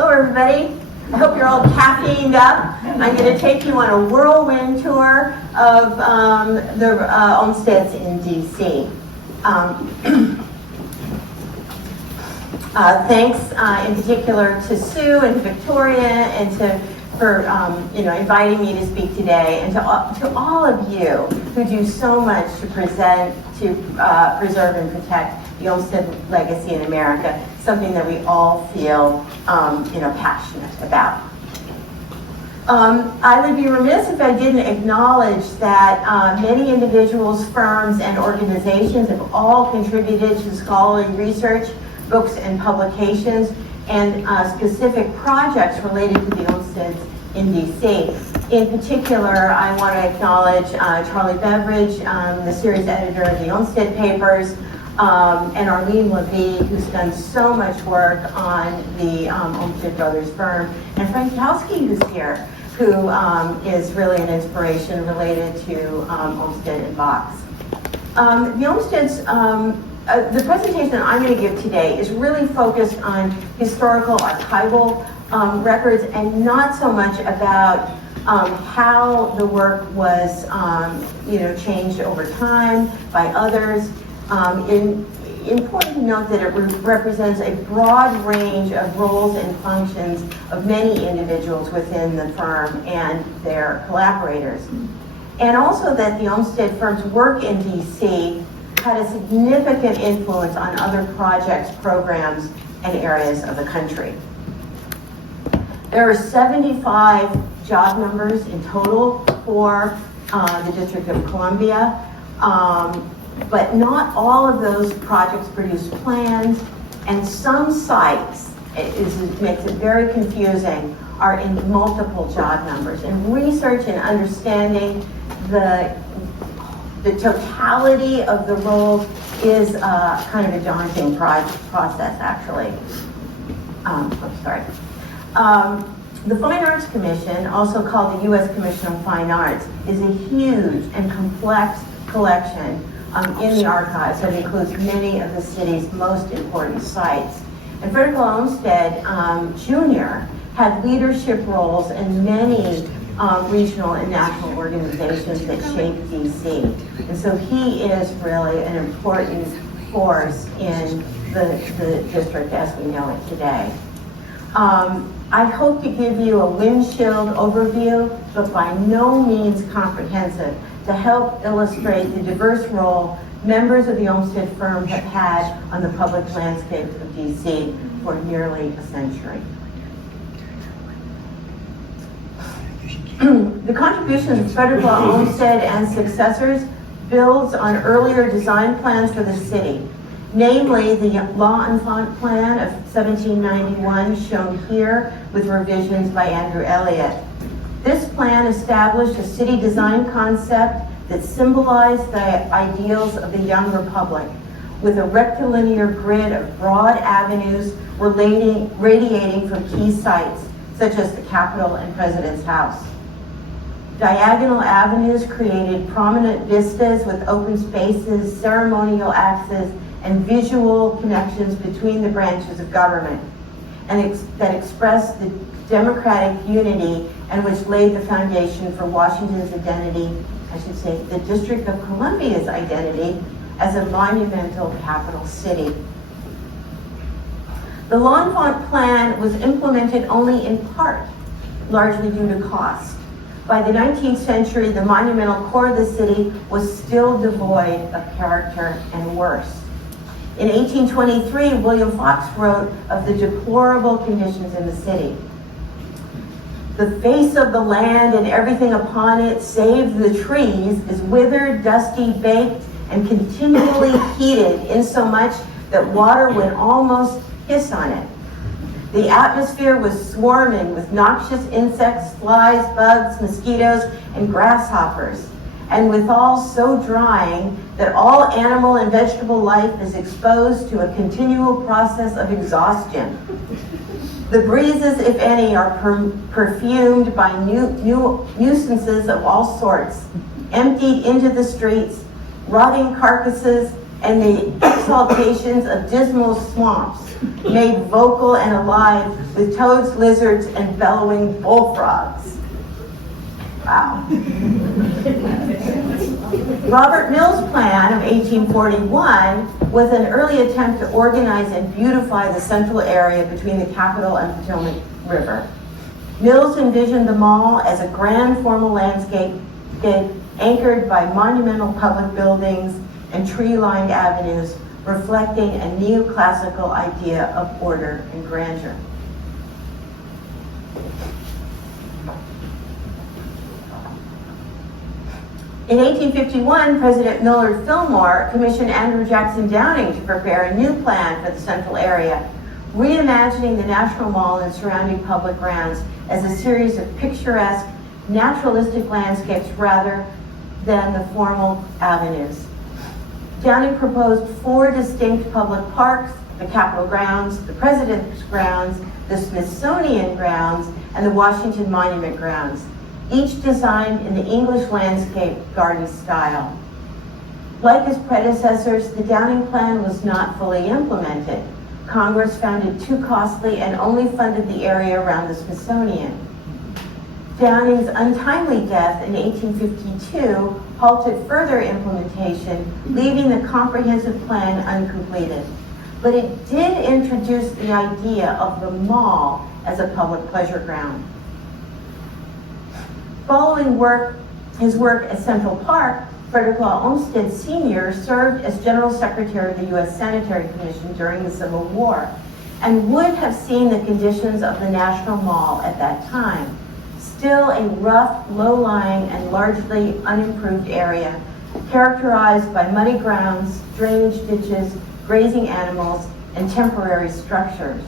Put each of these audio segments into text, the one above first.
Hello everybody. I hope you're all caffeined up. I'm going to take you on a whirlwind tour of the Olmsteds in DC. Thanks in particular to Sue and Victoria and for inviting me to speak today, and to all of you who do so much to preserve and protect the Olmsted legacy in America, something that we all feel passionate about. I would be remiss if I didn't acknowledge that many individuals, firms, and organizations have all contributed to scholarly research, books and publications, and specific projects related to the Olmsteds in DC. In particular, I want to acknowledge Charlie Beveridge, the series editor of the Olmsted Papers, and Arlene Levy, who's done so much work on the Olmsted Brothers firm, and Frank Kowski, who's here, who is really an inspiration related to Olmsted and Box. The Olmsteds, the presentation that I'm going to give today is really focused on historical archival records, and not so much about how the work was changed over time by others. Important to note that it represents a broad range of roles and functions of many individuals within the firm and their collaborators. And also that the Olmsted firm's work in DC had a significant influence on other projects, programs, and areas of the country. There are 75 job numbers in total for the District of Columbia. But not all of those projects produce plans, and some sites, makes it very confusing, are in multiple job numbers. And research and understanding the totality of the roles is kind of a daunting process, actually. The Fine Arts Commission, also called the U.S. Commission on Fine Arts, is a huge and complex collection in the archives that includes many of the city's most important sites. And Frederick Olmsted Jr. had leadership roles in many regional and national organizations that shaped DC. And so he is really an important force in the district as we know it today. I hope to give you a windshield overview, but by no means comprehensive, to help illustrate the diverse role members of the Olmsted firm have had on the public landscape of DC for nearly a century. The contributions of Frederick Olmsted and successors builds on earlier design plans for the city, namely the L'Enfant Plan of 1791, shown here with revisions by Andrew Elliott. This plan established a city design concept that symbolized the ideals of the young republic, with a rectilinear grid of broad avenues radiating from key sites, such as the Capitol and President's House. Diagonal avenues created prominent vistas with open spaces, ceremonial axes, and visual connections between the branches of government, and that expressed the democratic unity and which laid the foundation for Washington's identity, I should say the District of Columbia's identity, as a monumental capital city. The L'Enfant Plan was implemented only in part, largely due to cost. By the 19th century, the monumental core of the city was still devoid of character and worse. In 1823, William Fox wrote of the deplorable conditions in the city. The face of the land and everything upon it, save the trees, is withered, dusty, baked, and continually heated, insomuch that water would almost hiss on it. The atmosphere was swarming with noxious insects, flies, bugs, mosquitoes, and grasshoppers, and withal so drying that all animal and vegetable life is exposed to a continual process of exhaustion. The breezes, if any, are perfumed by nuisances of all sorts, emptied into the streets, rotting carcasses, and the exaltations of dismal swamps, made vocal and alive with toads, lizards, and bellowing bullfrogs. Wow. Robert Mill's plan of 1841 was an early attempt to organize and beautify the central area between the Capitol and Potomac River. Mills envisioned the mall as a grand formal landscape anchored by monumental public buildings and tree-lined avenues, reflecting a neoclassical idea of order and grandeur. In 1851, President Millard Fillmore commissioned Andrew Jackson Downing to prepare a new plan for the central area, reimagining the National Mall and surrounding public grounds as a series of picturesque, naturalistic landscapes rather than the formal avenues. Downing proposed 4 distinct public parks: the Capitol grounds, the President's grounds, the Smithsonian grounds, and the Washington Monument grounds, each designed in the English landscape garden style. Like his predecessors, the Downing plan was not fully implemented. Congress found it too costly and only funded the area around the Smithsonian. Downing's untimely death in 1852 halted further implementation, leaving the comprehensive plan uncompleted. But it did introduce the idea of the mall as a public pleasure ground. Following his work at Central Park, Frederick Olmsted Sr. served as General Secretary of the U.S. Sanitary Commission during the Civil War and would have seen the conditions of the National Mall at that time. Still a rough, low-lying, and largely unimproved area characterized by muddy grounds, drainage ditches, grazing animals, and temporary structures.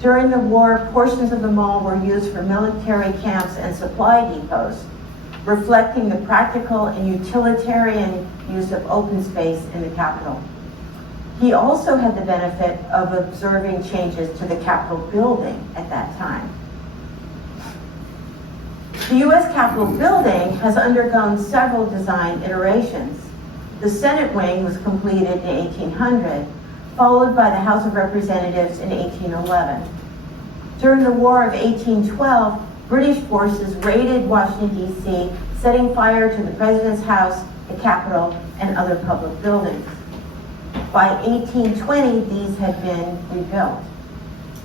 During the war, portions of the mall were used for military camps and supply depots, reflecting the practical and utilitarian use of open space in the Capitol. He also had the benefit of observing changes to the Capitol building at that time. The U.S. Capitol building has undergone several design iterations. The Senate wing was completed in 1800, followed by the House of Representatives in 1811. During the War of 1812, British forces raided Washington, D.C., setting fire to the President's house, the Capitol, and other public buildings. By 1820, these had been rebuilt.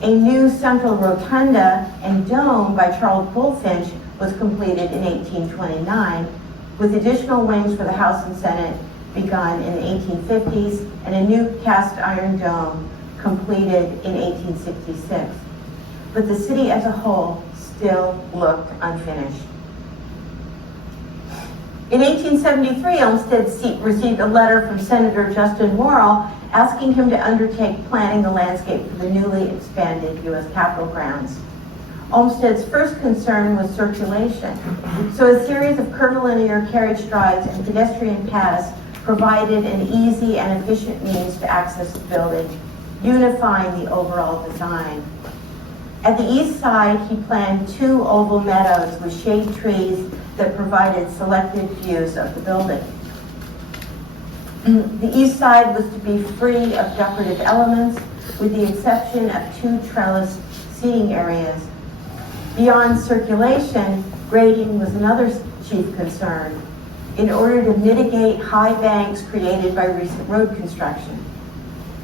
A new central rotunda and dome by Charles Bulfinch was completed in 1829, with additional wings for the House and Senate begun in the 1850s, and a new cast iron dome completed in 1866. But the city as a whole still looked unfinished. In 1873, Olmsted received a letter from Senator Justin Morrill asking him to undertake planning the landscape for the newly expanded U.S. Capitol grounds. Olmsted's first concern was circulation, so a series of curvilinear carriage drives and pedestrian paths provided an easy and efficient means to access the building, unifying the overall design. At the east side, he planned 2 oval meadows with shade trees that provided selected views of the building. The east side was to be free of decorative elements, with the exception of 2 trellised seating areas. Beyond circulation, grading was another chief concern, in order to mitigate high banks created by recent road construction.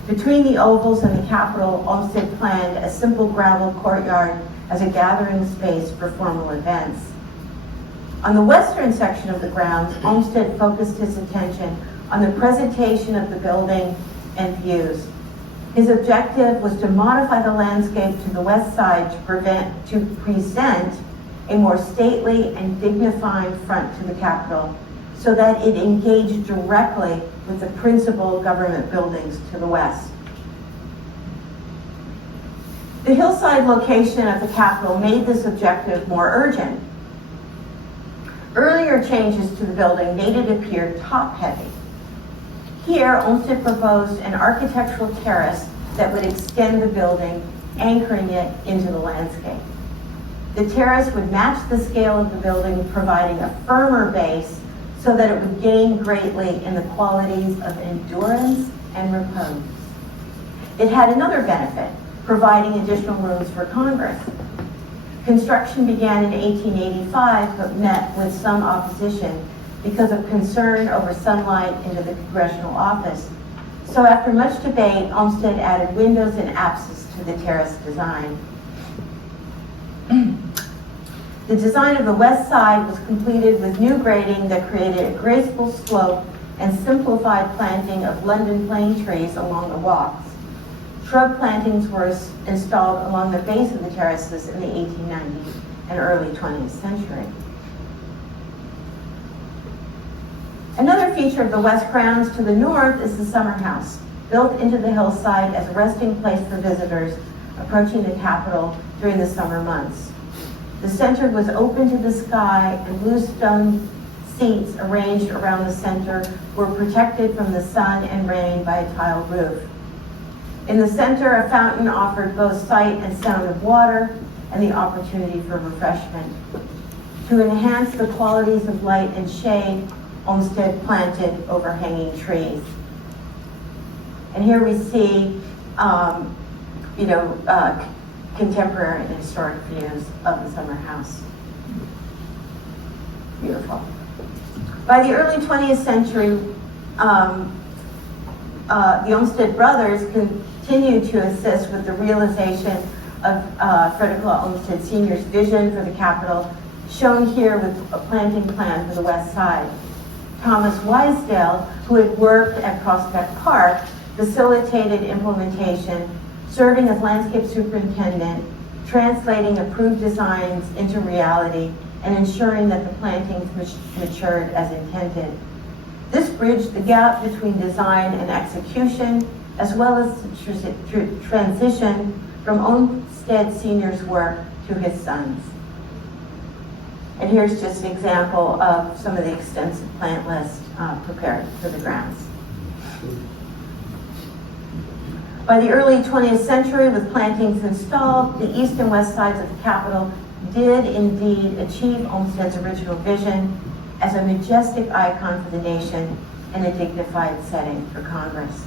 Between the ovals and the Capitol, Olmsted planned a simple gravel courtyard as a gathering space for formal events. On the western section of the grounds, Olmsted focused his attention on the presentation of the building and views. His objective was to modify the landscape to the west side to present a more stately and dignified front to the Capitol, so that it engaged directly with the principal government buildings to the west. The hillside location of the Capitol made this objective more urgent. Earlier changes to the building made it appear top-heavy. Here, Olmsted proposed an architectural terrace that would extend the building, anchoring it into the landscape. The terrace would match the scale of the building, providing a firmer base so that it would gain greatly in the qualities of endurance and repose. It had another benefit, providing additional rooms for Congress. Construction began in 1885, but met with some opposition because of concern over sunlight into the congressional office. So after much debate, Olmsted added windows and apses to the terrace design. The design of the west side was completed with new grading that created a graceful slope and simplified planting of London plane trees along the walks. Shrub plantings were installed along the base of the terraces in the 1890s and early 20th century. Another feature of the west grounds to the north is the summer house, built into the hillside as a resting place for visitors approaching the Capitol during the summer months. The center was open to the sky, and loose stone seats arranged around the center were protected from the sun and rain by a tiled roof. In the center, a fountain offered both sight and sound of water and the opportunity for refreshment. To enhance the qualities of light and shade, Olmsted planted overhanging trees. And here we see, contemporary and historic views of the summer house. Beautiful. By the early 20th century, the Olmsted brothers continued to assist with the realization of Frederick Olmsted Sr.'s vision for the Capitol, shown here with a planting plan for the west side. Thomas Wisedale, who had worked at Prospect Park, facilitated implementation, serving as landscape superintendent, translating approved designs into reality, and ensuring that the plantings matured as intended. This bridged the gap between design and execution, as well as the transition from Olmsted Sr.'s work to his son's. And here's just an example of some of the extensive plant list prepared for the grounds. By the early 20th century, with plantings installed, the east and west sides of the Capitol did indeed achieve Olmsted's original vision as a majestic icon for the nation and a dignified setting for Congress.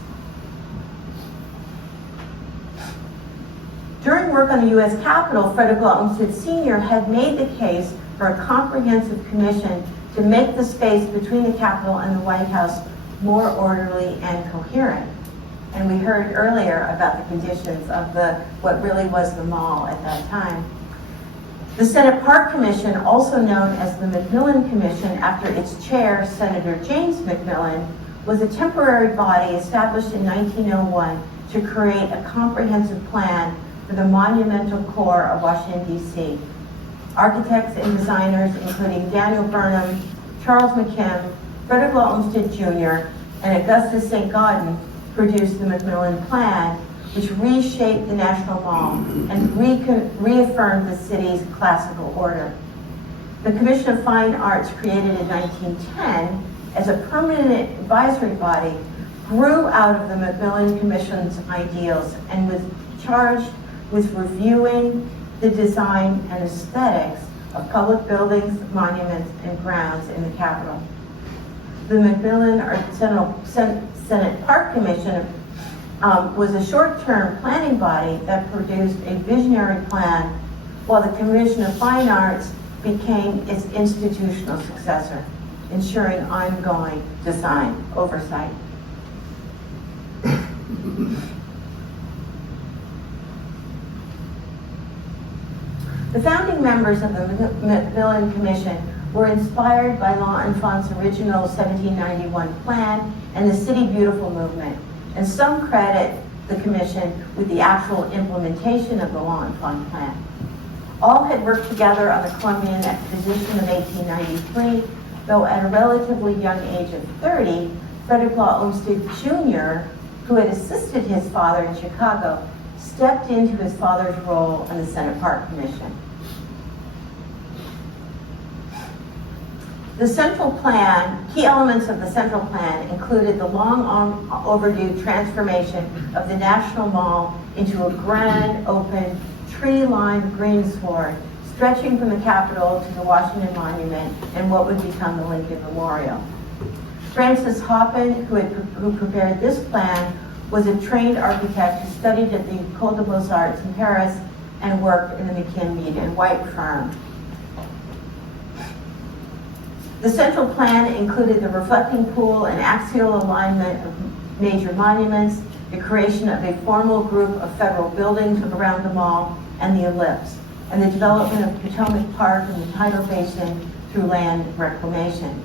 During work on the U.S. Capitol, Frederick Olmsted Sr. had made the case for a comprehensive commission to make the space between the Capitol and the White House more orderly and coherent. And we heard earlier about the conditions of what really was the mall at that time. The Senate Park Commission, also known as the McMillan Commission after its chair, Senator James McMillan, was a temporary body established in 1901 to create a comprehensive plan for the monumental core of Washington, D.C. Architects and designers, including Daniel Burnham, Charles McKim, Frederick Olmsted Jr., and Augustus St. Gaudens, produced the McMillan Plan, which reshaped the National Mall and reaffirmed the city's classical order. The Commission of Fine Arts, created in 1910 as a permanent advisory body, grew out of the McMillan Commission's ideals and was charged with reviewing the design and aesthetics of public buildings, monuments, and grounds in the Capitol. The McMillan Senate Park Commission was a short-term planning body that produced a visionary plan, while the Commission of Fine Arts became its institutional successor, ensuring ongoing design oversight. The founding members of the McMillan Commission were inspired by L'Enfant's original 1791 plan and the City Beautiful movement, and some credit the commission with the actual implementation of the L'Enfant plan. All had worked together on the Columbian Exposition of 1893, though at a relatively young age of 30, Frederick Olmsted Jr., who had assisted his father in Chicago, stepped into his father's role in the Senate Park Commission. The central plan, key elements of the central plan included the long overdue transformation of the National Mall into a grand, open, tree-lined greensward stretching from the Capitol to the Washington Monument and what would become the Lincoln Memorial. Francis Hoppin, who prepared this plan, was a trained architect who studied at the École des Beaux-Arts in Paris and worked in the McKim, Mead & White firm. The central plan included the reflecting pool and axial alignment of major monuments, the creation of a formal group of federal buildings around the mall and the ellipse, and the development of Potomac Park and the tidal basin through land reclamation.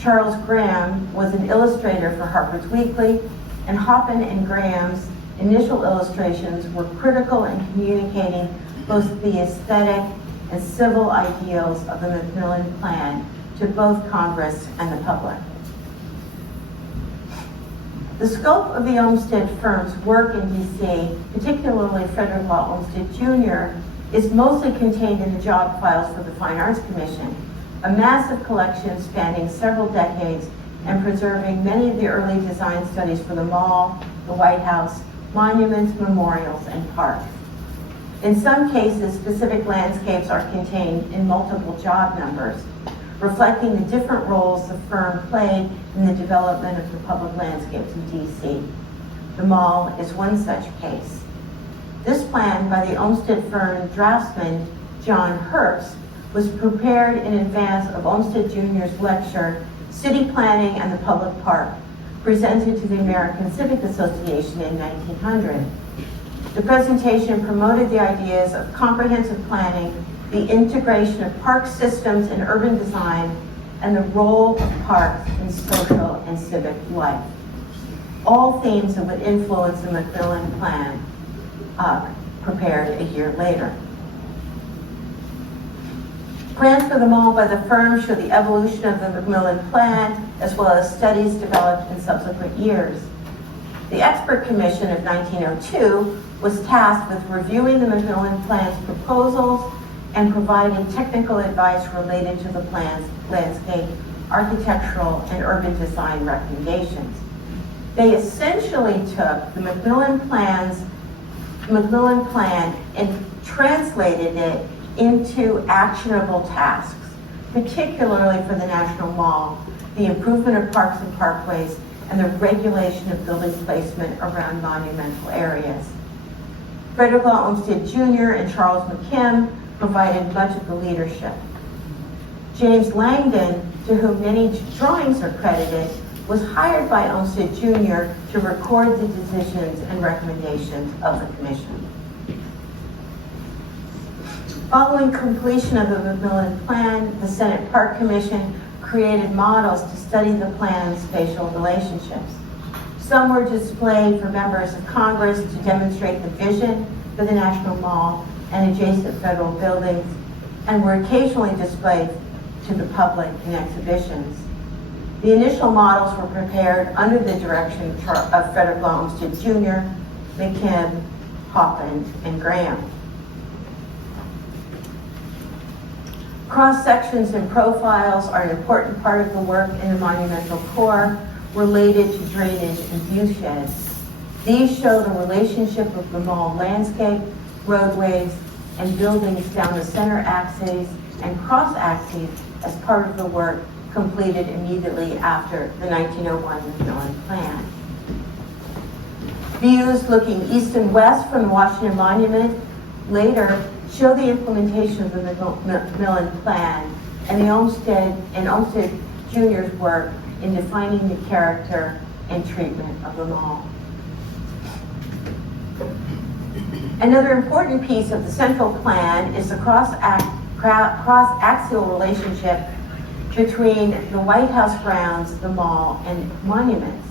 Charles Graham was an illustrator for Harper's Weekly, and Hoppin and Graham's initial illustrations were critical in communicating both the aesthetic and civil ideals of the Macmillan Plan to both Congress and the public. The scope of the Olmsted Firm's work in D.C., particularly Frederick Olmsted Jr., is mostly contained in the job files for the Fine Arts Commission, a massive collection spanning several decades and preserving many of the early design studies for the mall, the White House, monuments, memorials, and parks. In some cases, specific landscapes are contained in multiple job numbers, reflecting the different roles the firm played in the development of the public landscapes in D.C. The mall is one such case. This plan by the Olmsted Firm draftsman John Herbst was prepared in advance of Olmsted Jr.'s lecture, City Planning and the Public Park, presented to the American Civic Association in 1900. The presentation promoted the ideas of comprehensive planning, the integration of park systems in urban design, and the role of parks in social and civic life. All themes that would influence the Macmillan Plan, prepared a year later. Plans for the mall by the firm show the evolution of the Macmillan Plan, as well as studies developed in subsequent years. The Expert Commission of 1902 was tasked with reviewing the Macmillan Plan's proposals and providing technical advice related to the plan's landscape, architectural, and urban design recommendations. They essentially took the Macmillan Plan and translated it into actionable tasks, particularly for the National Mall, the improvement of parks and parkways, and the regulation of building placement around monumental areas. Frederick Olmsted Jr. and Charles McKim provided much of the leadership. James Langdon, to whom many drawings are credited, was hired by Olmsted Jr. to record the decisions and recommendations of the commission. Following completion of the Macmillan Plan, the Senate Park Commission created models to study the plan's spatial relationships. Some were displayed for members of Congress to demonstrate the vision for the National Mall and adjacent federal buildings, and were occasionally displayed to the public in exhibitions. The initial models were prepared under the direction of Frederick Olmsted Jr., McKim, Hoppin, and Graham. Cross-sections and profiles are an important part of the work in the monumental core related to drainage and view sheds. These show the relationship of the mall landscape, roadways, and buildings down the center axes and cross axes as part of the work completed immediately after the 1901 Macmillan Plan. Views looking east and west from the Washington Monument later show the implementation of the Macmillan Plan and Olmsted Jr.'s work in defining the character and treatment of the mall. Another important piece of the central plan is the cross-axial relationship between the White House grounds, the mall, and monuments.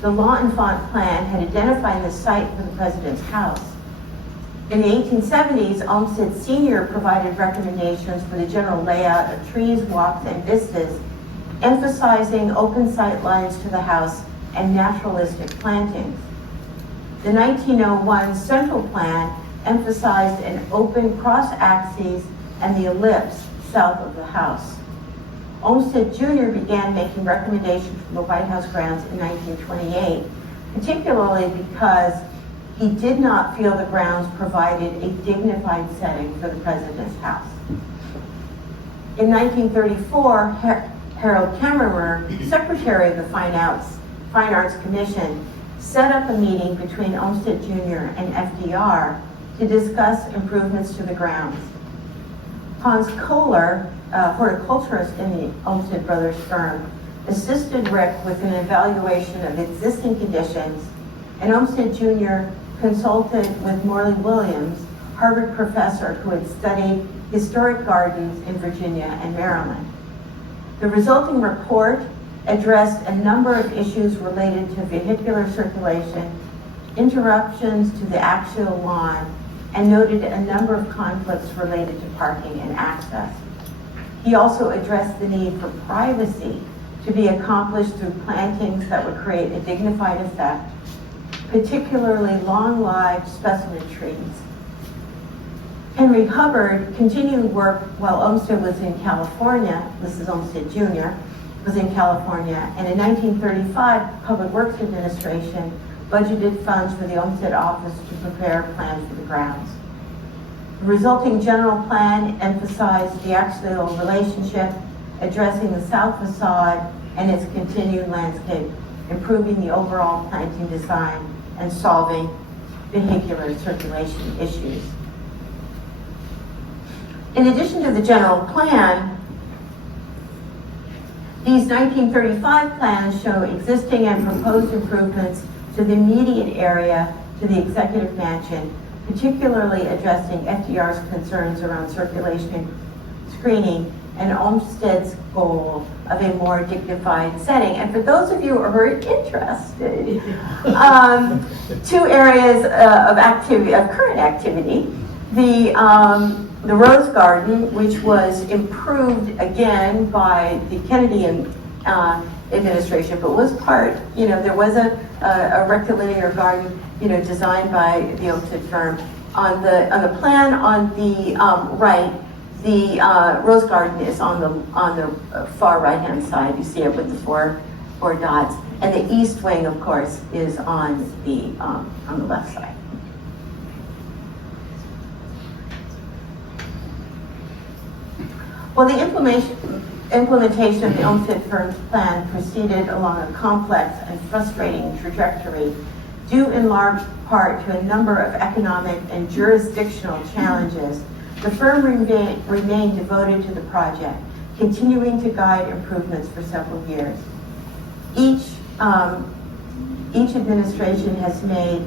The L'Enfant Plan had identified the site for the President's house. In the 1870s, Olmsted Sr. provided recommendations for the general layout of trees, walks, and vistas, emphasizing open sight lines to the house and naturalistic plantings. The 1901 Central Plan emphasized an open cross-axis and the ellipse south of the house. Olmsted Jr. began making recommendations for the White House grounds in 1928, particularly because He did not feel the grounds provided a dignified setting for the president's house. In 1934, Harold Kammerer, secretary of the Fine Arts Commission, set up a meeting between Olmsted Jr. and FDR to discuss improvements to the grounds. Hans Kohler, horticulturist in the Olmsted Brothers firm, assisted Rick with an evaluation of existing conditions, and Olmsted Jr. consulted with Morley Williams, Harvard professor who had studied historic gardens in Virginia and Maryland. The resulting report addressed a number of issues related to vehicular circulation, interruptions to the axial lawn, and noted a number of conflicts related to parking and access. He also addressed the need for privacy to be accomplished through plantings that would create a dignified effect, particularly long-lived specimen trees. Henry Hubbard continued work while Olmsted was in California. This is Olmsted Jr. was in California, and in 1935, Public Works Administration budgeted funds for the Olmsted office to prepare plans for the grounds. The resulting general plan emphasized the axial relationship, addressing the south facade and its continued landscape, improving the overall planting design, and solving vehicular circulation issues. In addition to the general plan, these 1935 plans show existing and proposed improvements to the immediate area to the Executive Mansion, particularly addressing FDR's concerns around circulation screening and Olmsted's goal of a more dignified setting. And for those of you who are very interested, two areas of activity, of current activity, the Rose Garden, which was improved again by the Kennedy administration, but was part, there was a rectilinear garden, designed by the Olmsted Firm. On the plan on the right, the Rose Garden is on the far right-hand side. You see it with the four dots, and the east wing, of course, is on the left side. Well, the implementation of the Olmsted Firm's plan proceeded along a complex and frustrating trajectory, due in large part to a number of economic and jurisdictional challenges. The firm remained devoted to the project, continuing to guide improvements for several years. Each administration has made,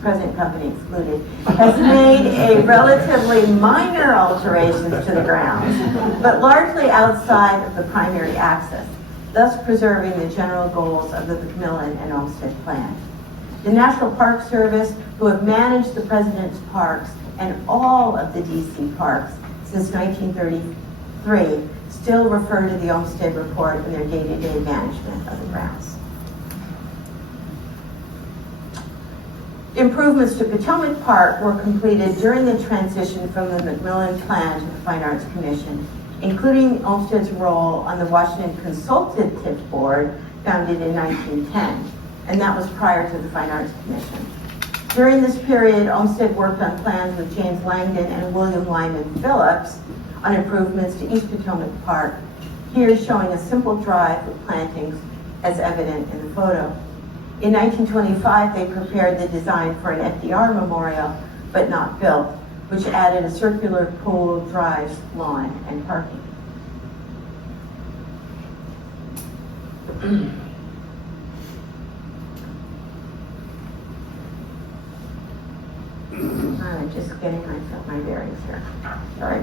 present company excluded, has made a relatively minor alterations to the grounds, but largely outside of the primary axis, thus preserving the general goals of the Macmillan and Olmsted plan. The National Park Service, who have managed the President's Parks and all of the DC parks since 1933, still refer to the Olmsted Report in their day-to-day management of the grounds. Improvements to Potomac Park were completed during the transition from the Macmillan Plan to the Fine Arts Commission, including Olmsted's role on the Washington Consultative Board, founded in 1910, and that was prior to the Fine Arts Commission. During this period, Olmsted worked on plans with James Langdon and William Lyman Phillips on improvements to East Potomac Park, here showing a simple drive with plantings as evident in the photo. In 1925, they prepared the design for an FDR memorial, but not built, which added a circular pool, drives, lawn, and parking. I'm just getting my bearings here. Sorry.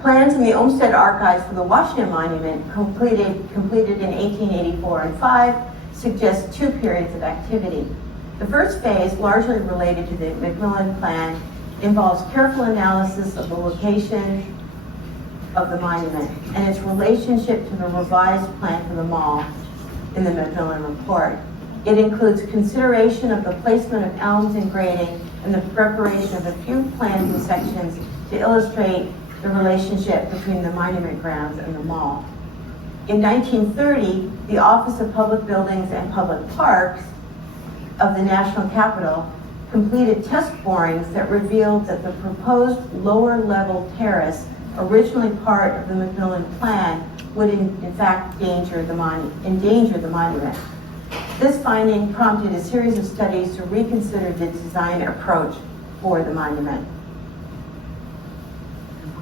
Plans in the Olmsted Archives for the Washington Monument, completed in 1884 and 5, suggest two periods of activity. The first phase, largely related to the Macmillan Plan, involves careful analysis of the location of the monument and its relationship to the revised plan for the mall in the Macmillan Report. It includes consideration of the placement of elms and grading and the preparation of a few planting sections to illustrate the relationship between the monument grounds and the mall. In 1930, the Office of Public Buildings and Public Parks of the National Capital completed test borings that revealed that the proposed lower level terrace, originally part of the Macmillan Plan, would in fact endanger the monument. This finding prompted a series of studies to reconsider the design approach for the monument.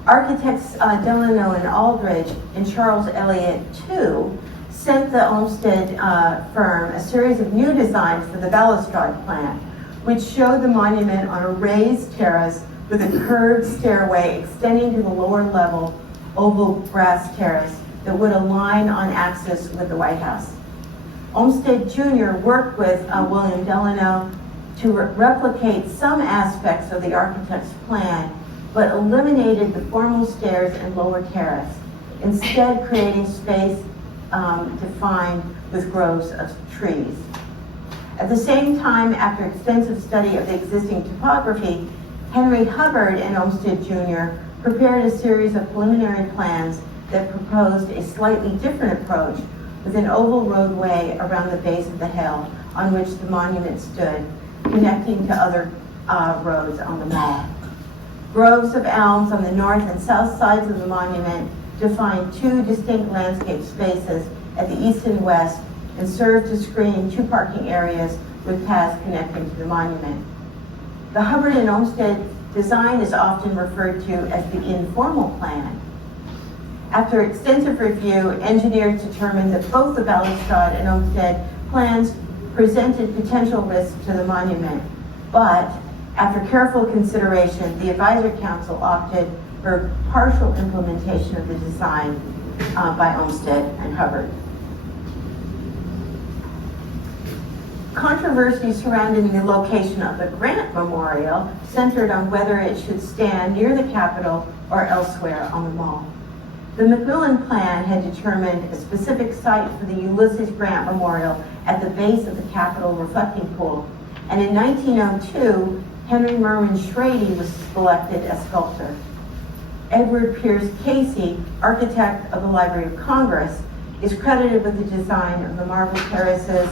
Architects Delano and Aldridge and Charles Elliott II sent the Olmsted firm a series of new designs for the balustrade plan, which showed the monument on a raised terrace with a curved stairway extending to the lower level oval grass terrace that would align on axis with the White House. Olmsted Jr. worked with William Delano to replicate some aspects of the architect's plan, but eliminated the formal stairs and lower terrace, instead creating space defined with groves of trees. At the same time, after extensive study of the existing topography, Henry Hubbard and Olmsted Jr. prepared a series of preliminary plans that proposed a slightly different approach with an oval roadway around the base of the hill on which the monument stood, connecting to other roads on the mall. Groves of elms on the north and south sides of the monument define two distinct landscape spaces at the east and west and serve to screen two parking areas with paths connecting to the monument. The Hubbard and Olmsted design is often referred to as the informal plan. After extensive review, engineers determined that both the balustrade and Olmsted plans presented potential risks to the monument, but after careful consideration, the advisory council opted for partial implementation of the design by Olmsted and Hubbard. Controversy surrounding the location of the Grant Memorial centered on whether it should stand near the Capitol or elsewhere on the mall. The Macmillan Plan had determined a specific site for the Ulysses Grant Memorial at the base of the Capitol reflecting pool, and in 1902, Henry Merwin Schrady was selected as sculptor. Edward Pierce Casey, architect of the Library of Congress, is credited with the design of the marble terraces,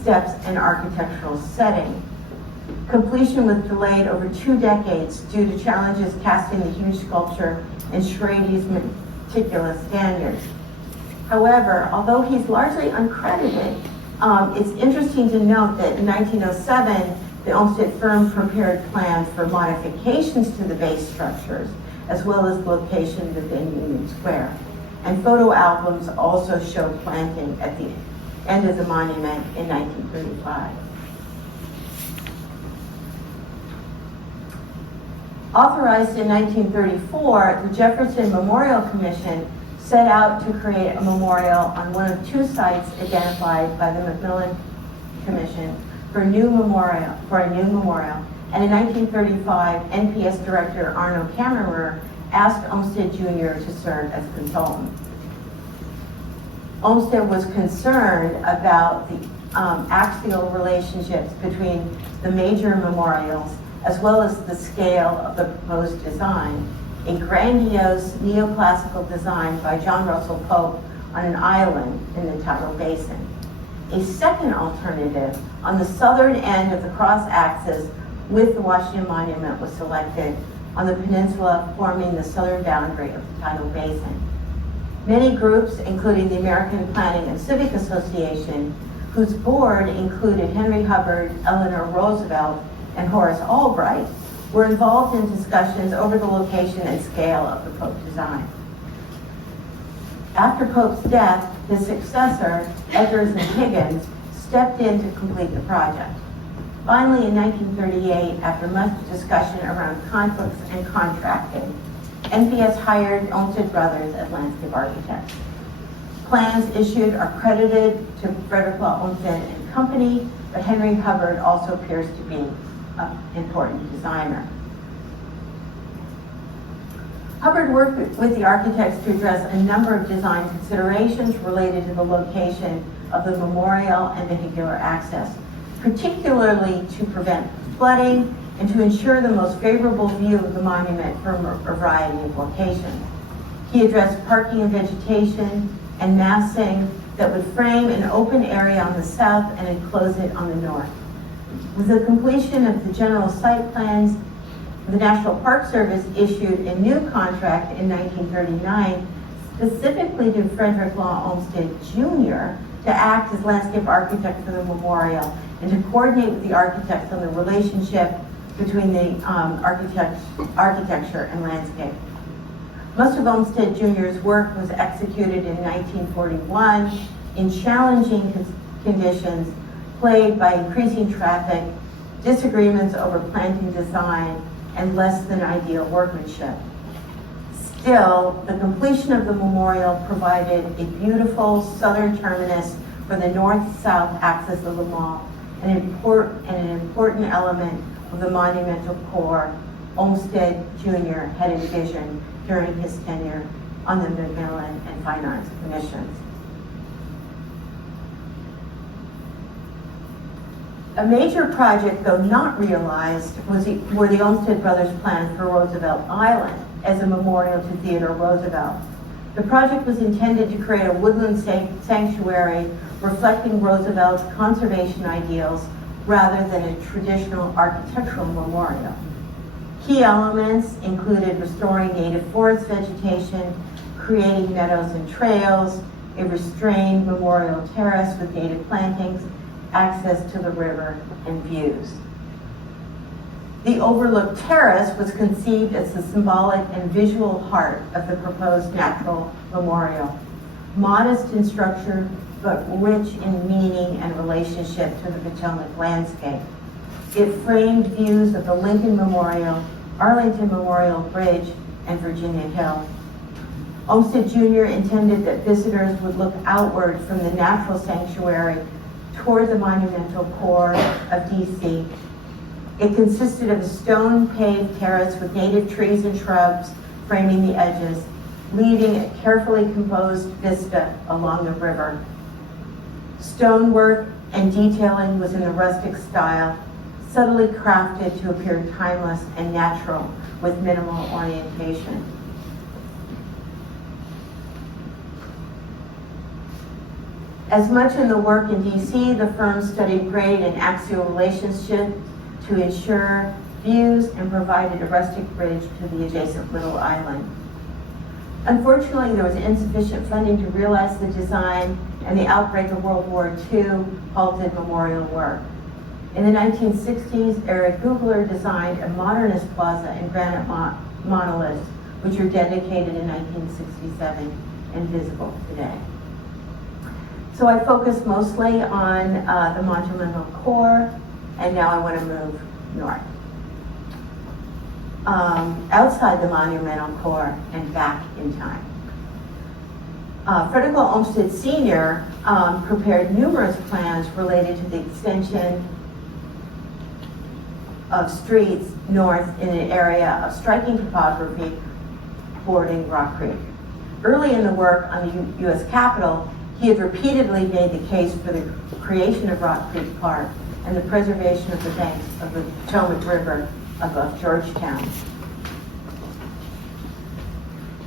steps, and architectural setting. Completion was delayed over 2 decades due to challenges casting the huge sculpture and Schrady's meticulous standards. However, although he's largely uncredited, it's interesting to note that in 1907, the Olmsted Firm prepared plans for modifications to the base structures, as well as location within Union Square. And photo albums also show planting at the end of the monument in 1935. Authorized in 1934, the Jefferson Memorial Commission set out to create a memorial on one of 2 sites identified by the Macmillan Commission for a new memorial. And in 1935, NPS Director Arno Kammerer asked Olmsted Jr. to serve as consultant. Olmsted was concerned about the axial relationships between the major memorials as well as the scale of the proposed design, a grandiose neoclassical design by John Russell Pope on an island in the tidal basin. A second alternative on the southern end of the cross-axis with the Washington Monument was selected on the peninsula forming the southern boundary of the tidal basin. Many groups, including the American Planning and Civic Association, whose board included Henry Hubbard, Eleanor Roosevelt, and Horace Albright, were involved in discussions over the location and scale of the Pope design. After Pope's death, his successor, Eggers and Higgins, stepped in to complete the project. Finally, in 1938, after much discussion around conflicts and contracting, NPS hired Olmsted Brothers as landscape architects. Plans issued are credited to Frederick Olmsted and Company, but Henry Hubbard also appears to be an important designer. Hubbard worked with the architects to address a number of design considerations related to the location of the memorial and vehicular access, particularly to prevent flooding and to ensure the most favorable view of the monument from a variety of locations. He addressed parking and vegetation, and massing that would frame an open area on the south and enclose it on the north. With the completion of the general site plans, the National Park Service issued a new contract in 1939 specifically to Frederick Olmsted Jr. to act as landscape architect for the memorial and to coordinate with the architects on the relationship between the architecture and landscape. Most of Olmsted Jr.'s work was executed in 1941 in challenging conditions plagued by increasing traffic, disagreements over planting design, and less than ideal workmanship. Still, the completion of the memorial provided a beautiful southern terminus for the north-south axis of the mall, and an important element of the monumental core Olmsted Jr. had envisioned during his tenure on the Macmillan and Fine Arts Commissions. A major project, though not realized, were the Olmsted brothers' plans for Roosevelt Island as a memorial to Theodore Roosevelt. The project was intended to create a woodland sanctuary reflecting Roosevelt's conservation ideals rather than a traditional architectural memorial. Key elements included restoring native forest vegetation, creating meadows and trails, a restrained memorial terrace with native plantings, access to the river, and views. The overlooked terrace was conceived as the symbolic and visual heart of the proposed natural memorial, modest in structure, but rich in meaning and relationship to the Potomac landscape. It framed views of the Lincoln Memorial, Arlington Memorial Bridge, and Virginia Hill. Olmsted Jr. intended that visitors would look outward from the natural sanctuary toward the monumental core of DC. It consisted of a stone-paved terrace with native trees and shrubs framing the edges, leaving a carefully composed vista along the river. Stonework and detailing was in the rustic style, subtly crafted to appear timeless and natural with minimal orientation. As much in the work in DC, the firm studied grade and axial relationship to ensure views and provided a rustic bridge to the adjacent little island. Unfortunately, there was insufficient funding to realize the design, and the outbreak of World War II halted memorial work. In the 1960s, Eric Googler designed a modernist plaza and granite monoliths, which are dedicated in 1967 and visible today. So I focused mostly on the monumental core, and now I want to move north. Outside the monumental core and back in time. Frederick Olmsted Sr. Prepared numerous plans related to the extension of streets north in an area of striking topography bordering Rock Creek. Early in the work on the U.S. Capitol, he had repeatedly made the case for the creation of Rock Creek Park and the preservation of the banks of the Potomac River above Georgetown.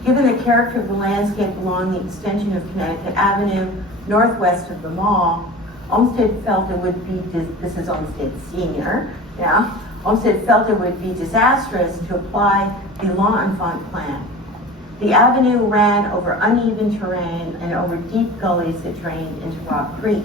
Given the character of the landscape along the extension of Connecticut Avenue, northwest of the mall, Olmsted felt it would be, this is Olmsted Sr., yeah, Olmsted felt it would be disastrous to apply the L'Enfant plan. The avenue ran over uneven terrain and over deep gullies that drained into Rock Creek.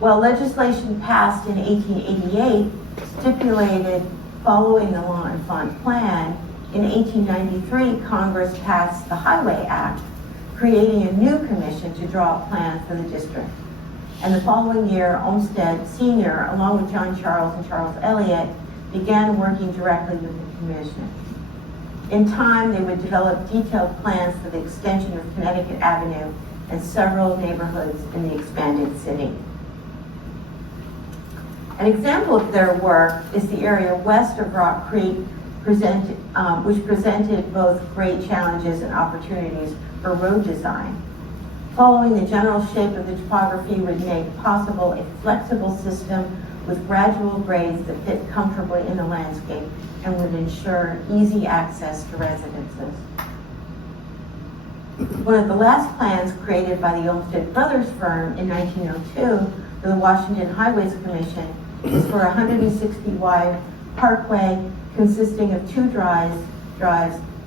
While legislation passed in 1888 stipulated following the L'Enfant plan, in 1893, Congress passed the Highway Act, creating a new commission to draw a plan for the district. And the following year, Olmsted Sr., along with John Charles and Charles Elliott, began working directly with the commission. In time, they would develop detailed plans for the extension of Connecticut Avenue and several neighborhoods in the expanded city. An example of their work is the area west of Rock Creek, which presented both great challenges and opportunities for road design. Following the general shape of the topography would make possible a flexible system with gradual grades that fit comfortably in the landscape and would ensure easy access to residences. One of the last plans created by the Olmsted Brothers firm in 1902 for the Washington Highways Commission is for a 160-wide parkway consisting of two drives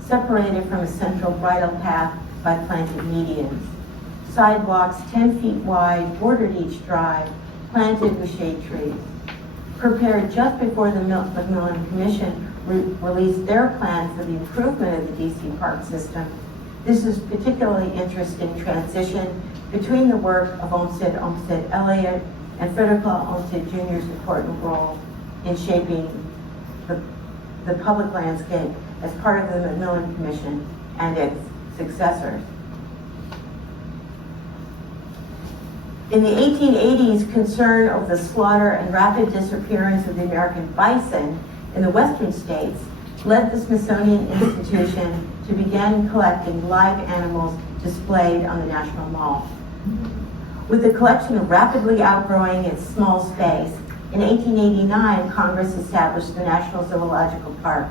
separated from a central bridle path by planted medians. Sidewalks 10 feet wide bordered each drive, planted with shade trees. Prepared just before the Macmillan Commission released their plan for the improvement of the DC park system, this is particularly interesting transition between the work of Olmsted Elliott and Frederick Olmsted Jr.'s important role in shaping the public landscape as part of the Macmillan Commission and its successors. In the 1880s, concern over the slaughter and rapid disappearance of the American bison in the western states led the Smithsonian Institution to begin collecting live animals displayed on the National Mall. With the collection rapidly outgrowing its small space, in 1889, Congress established the National Zoological Park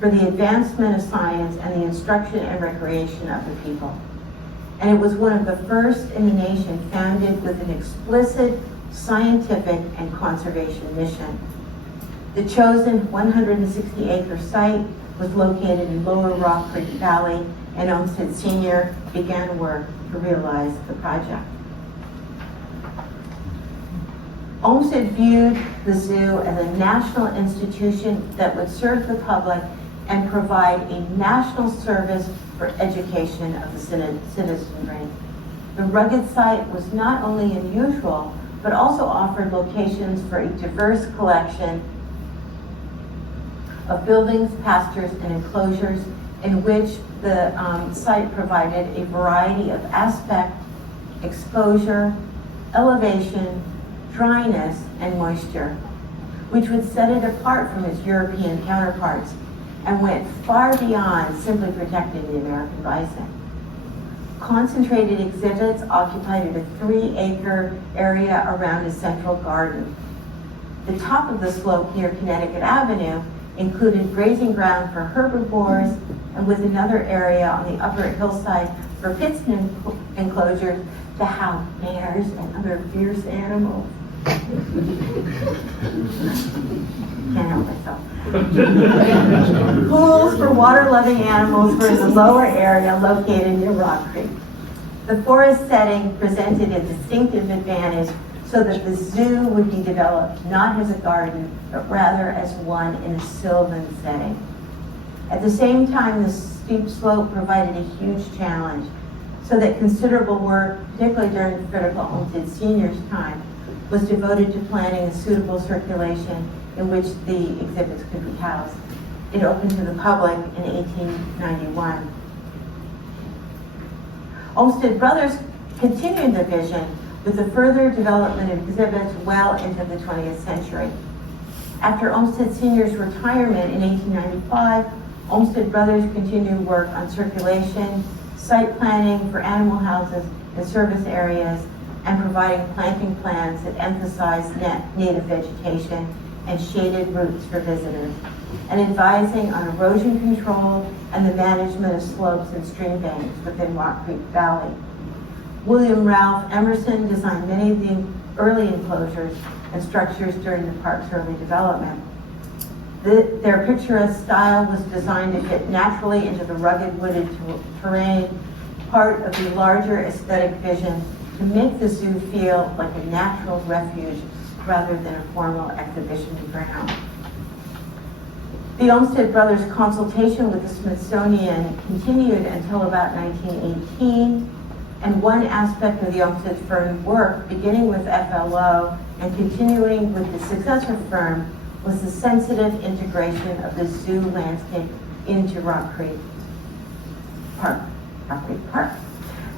for the advancement of science and the instruction and recreation of the people. And it was one of the first in the nation founded with an explicit scientific and conservation mission. The chosen 160-acre site was located in Lower Rock Creek Valley, and Olmsted Sr. began work to realize the project. Olmsted viewed the zoo as a national institution that would serve the public and provide a national service for education of the citizenry. The rugged site was not only unusual, but also offered locations for a diverse collection of buildings, pastures, and enclosures in which the site provided a variety of aspect, exposure, elevation, dryness, and moisture, which would set it apart from its European counterparts and went far beyond simply protecting the American bison. Concentrated exhibits occupied a 3-acre area around a central garden. The top of the slope near Connecticut Avenue included grazing ground for herbivores, and with another area on the upper hillside for pits and enclosures to house bears and other fierce animals. Can't help myself. Pools for water-loving animals were in the lower area located near Rock Creek. The forest setting presented a distinctive advantage so that the zoo would be developed not as a garden, but rather as one in a sylvan setting. At the same time, the steep slope provided a huge challenge, so that considerable work, particularly during Frederick Olmsted Sr.'s time, was devoted to planning a suitable circulation in which the exhibits could be housed. It opened to the public in 1891. Olmsted Brothers continued the vision with the further development of exhibits well into the 20th century. After Olmsted Sr.'s retirement in 1895, Olmsted Brothers continued work on circulation, site planning for animal houses and service areas, and providing planting plans that emphasize native vegetation and shaded routes for visitors, and advising on erosion control and the management of slopes and stream banks within Rock Creek Valley. William Ralph Emerson designed many of the early enclosures and structures during the park's early development. Their picturesque style was designed to fit naturally into the rugged wooded terrain, part of the larger aesthetic vision to make the zoo feel like a natural refuge rather than a formal exhibition ground. The Olmsted Brothers' consultation with the Smithsonian continued until about 1918, and one aspect of the Olmsted Firm work, beginning with FLO and continuing with the successor firm, was the sensitive integration of the zoo landscape into Rock Creek Park.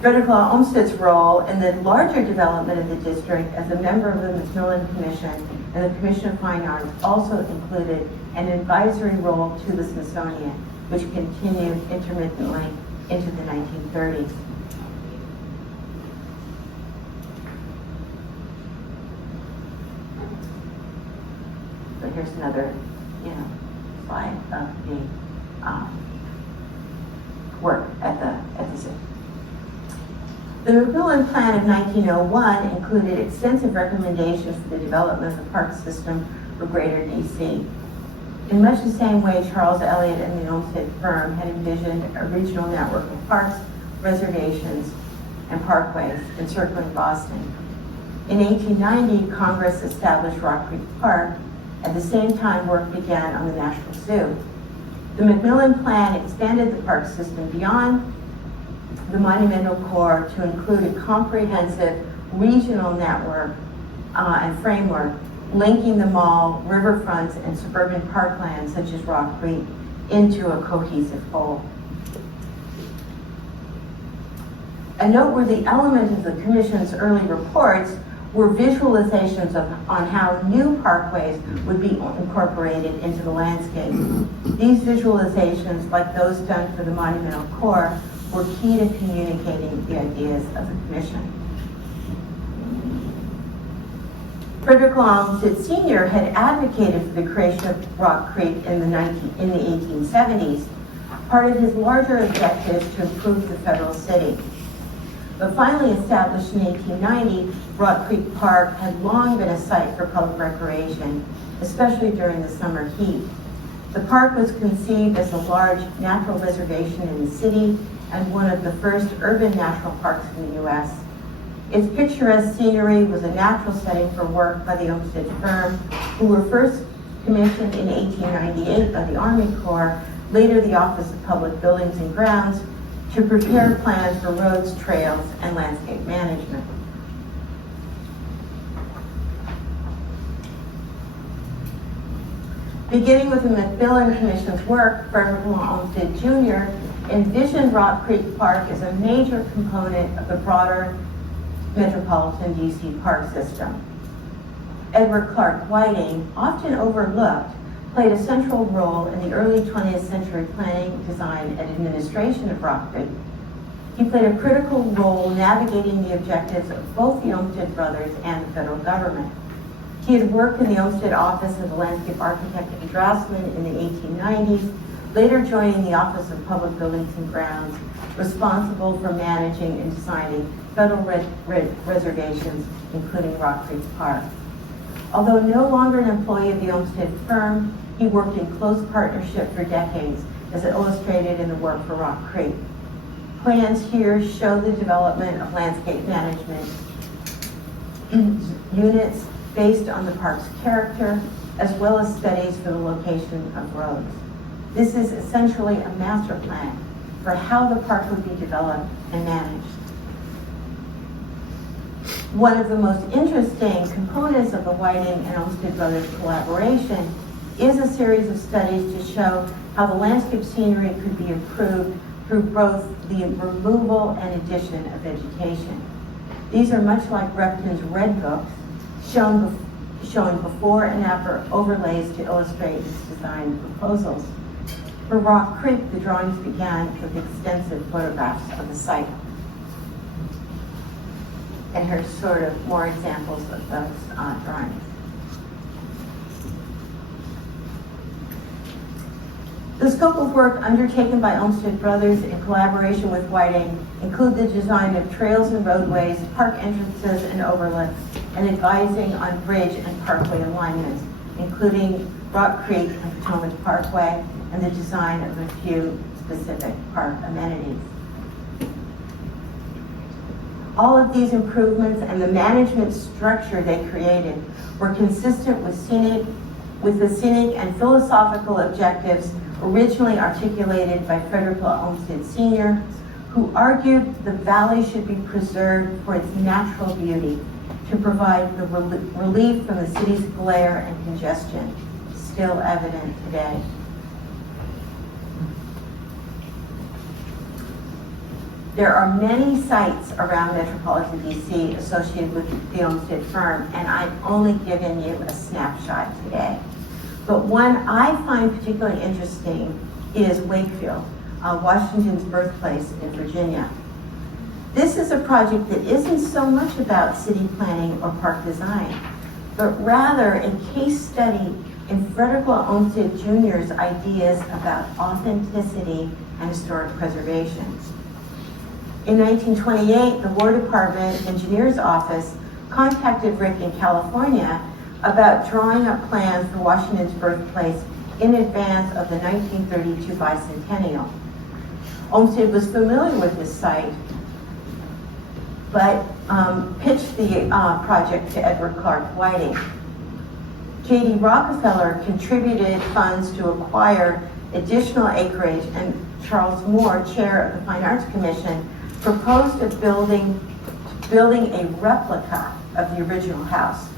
Frederick Olmsted's role in the larger development of the district as a member of the Macmillan Commission and the Commission of Fine Arts also included an advisory role to the Smithsonian, which continued intermittently into the 1930s. So here's another, slide of the work at the zoo. The Macmillan Plan of 1901 included extensive recommendations for the development of the park system for Greater DC. In much the same way Charles Eliot and the Olmsted Firm had envisioned a regional network of parks, reservations, and parkways encircling Boston. In 1890, Congress established Rock Creek Park. At the same time, work began on the National Zoo. The Macmillan Plan expanded the park system beyond the monumental core to include a comprehensive regional network and framework linking the mall, riverfronts, and suburban parklands such as Rock Creek into a cohesive whole. A noteworthy element of the Commission's early reports were visualizations on how new parkways would be incorporated into the landscape. These visualizations, like those done for the monumental core, were key to communicating the ideas of the Commission. Frederick Olmsted Sr. had advocated for the creation of Rock Creek in the 1870s, part of his larger objectives to improve the federal city. But finally established in 1890, Rock Creek Park had long been a site for public recreation, especially during the summer heat. The park was conceived as a large natural reservation in the city and one of the first urban natural parks in the U.S. Its picturesque scenery was a natural setting for work by the Olmsted Firm, who were first commissioned in 1898 by the Army Corps, later the Office of Public Buildings and Grounds, to prepare plans for roads, trails, and landscape management. Beginning with the Macmillan Commission's work, Frederick Olmsted Jr. envisioned Rock Creek Park as a major component of the broader metropolitan DC park system. Edward Clark Whiting, often overlooked, played a central role in the early 20th century planning, design, and administration of Rock Creek. He played a critical role navigating the objectives of both the Olmsted brothers and the federal government. He had worked in the Olmsted office as a landscape architect and draftsman in the 1890s, later joining the Office of Public Buildings and Grounds, responsible for managing and designing federal reservations, including Rock Creek Park. Although no longer an employee of the Olmsted Firm, he worked in close partnership for decades, as illustrated in the work for Rock Creek. Plans here show the development of landscape management units based on the park's character, as well as studies for the location of roads. This is essentially a master plan for how the park would be developed and managed. One of the most interesting components of the Whiting and Olmsted Brothers collaboration is a series of studies to show how the landscape scenery could be improved through both the removal and addition of vegetation. These are much like Repton's Red Books, showing before and after overlays to illustrate his design proposals. For Rock Creek, the drawings began with extensive photographs of the site. And here's sort of more examples of those drawings. The scope of work undertaken by Olmsted Brothers in collaboration with Whiting include the design of trails and roadways, park entrances and overlooks, and advising on bridge and parkway alignments, including Rock Creek and Potomac Parkway, and the design of a few specific park amenities. All of these improvements and the management structure they created were consistent with the scenic and philosophical objectives originally articulated by Frederick Olmsted Sr., who argued the valley should be preserved for its natural beauty to provide the relief from the city's glare and congestion, still evident today. There are many sites around metropolitan DC associated with the Olmsted Firm, and I've only given you a snapshot today. But one I find particularly interesting is Wakefield, Washington's birthplace in Virginia. This is a project that isn't so much about city planning or park design, but rather a case study in Frederick Olmsted Jr.'s ideas about authenticity and historic preservation. In 1928, the War Department Engineer's Office contacted Rick in California about drawing up plans for Washington's birthplace in advance of the 1932 bicentennial. Olmsted was familiar with this site, but pitched the project to Edward Clark Whiting. J.D. Rockefeller contributed funds to acquire additional acreage, and Charles Moore, chair of the Fine Arts Commission, proposed of building a replica of the original house.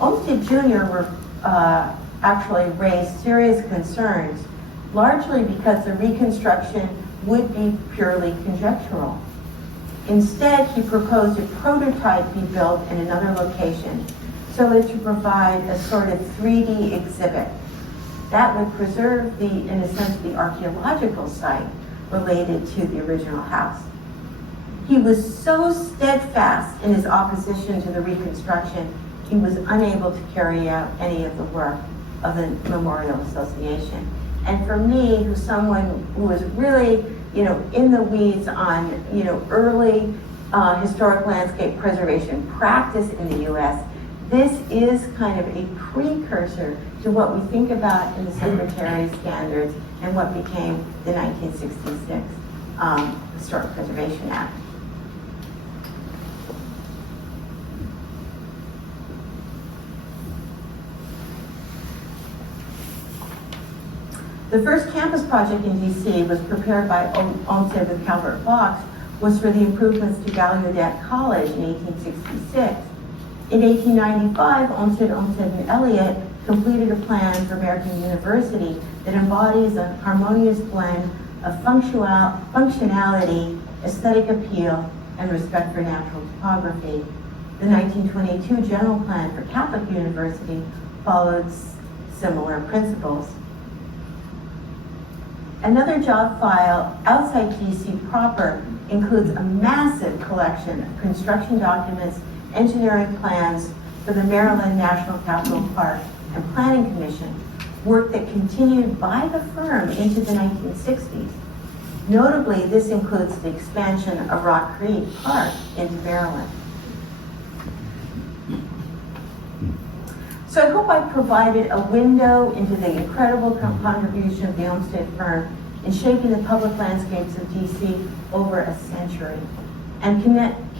Olmsted Jr. Actually raised serious concerns, largely because the reconstruction would be purely conjectural. Instead, he proposed a prototype be built in another location so as to provide a sort of 3D exhibit that would preserve in a sense, the archaeological site related to the original house. He was so steadfast in his opposition to the reconstruction, he was unable to carry out any of the work of the Memorial Association. And for me, who's someone who was really, in the weeds on, early historic landscape preservation practice in the U.S., this is kind of a precursor to what we think about in the Secretary's standards and what became the 1966 Historic Preservation Act. The first campus project in DC was prepared by Olmsted with Calvert Vaux, was for the improvements to Gallaudet College in 1866. In 1895, Olmsted and Elliott completed a plan for American University that embodies a harmonious blend of functionality, aesthetic appeal, and respect for natural topography. The 1922 general plan for Catholic University followed similar principles. Another job file outside DC proper includes a massive collection of construction documents, engineering plans for the Maryland National Capital Park and Planning Commission, work that continued by the firm into the 1960s. Notably, this includes the expansion of Rock Creek Park into Maryland. So I hope I provided a window into the incredible contribution of the Olmsted Firm in shaping the public landscapes of DC over a century, and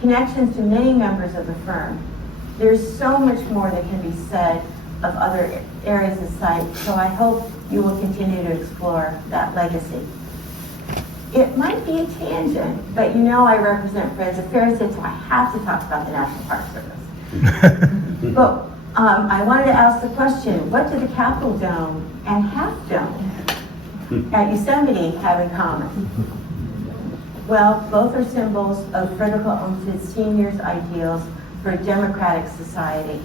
connections to many members of the firm. There's so much more that can be said of other areas of site, so I hope you will continue to explore that legacy. It might be a tangent, but I represent Friends of Fairsted, so I have to talk about the National Park Service. But I wanted to ask the question, what do the Capitol Dome and Half Dome at Yosemite have in common? Well, both are symbols of Frederick Olmsted Sr.'s ideals for a democratic society,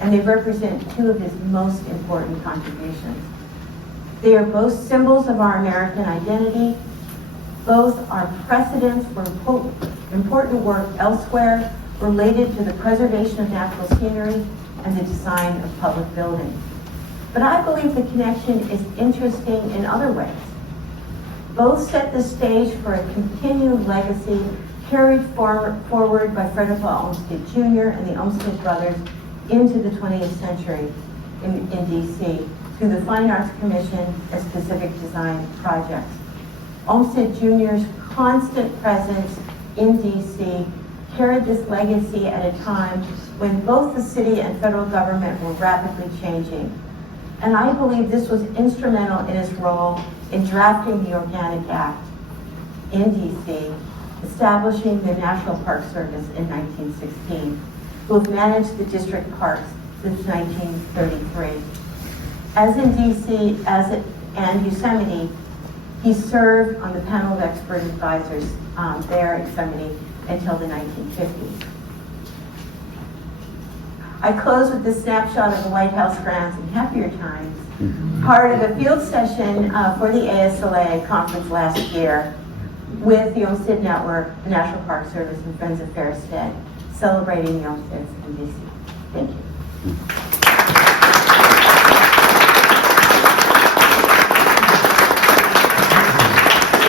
and they represent two of his most important contributions. They are both symbols of our American identity. Both are precedents for important work elsewhere related to the preservation of natural scenery and the design of public buildings. But I believe the connection is interesting in other ways. Both set the stage for a continued legacy carried forward by Frederick Olmsted Jr. and the Olmsted brothers into the 20th century in DC through the Fine Arts Commission and specific design projects. Olmsted Jr.'s constant presence in DC carried this legacy at a time when both the city and federal government were rapidly changing. And I believe this was instrumental in his role in drafting the Organic Act in DC, establishing the National Park Service in 1916, who have managed the district parks since 1933. As in DC and Yosemite, he served on the panel of expert advisors there at Yosemite until the 1950s. I close with this snapshot of the White House grounds in happier times, part of a field session for the ASLA conference last year with the Olmsted Network, the National Park Service, and Friends of Fairsted, celebrating the Olmsteds in DC. Thank you.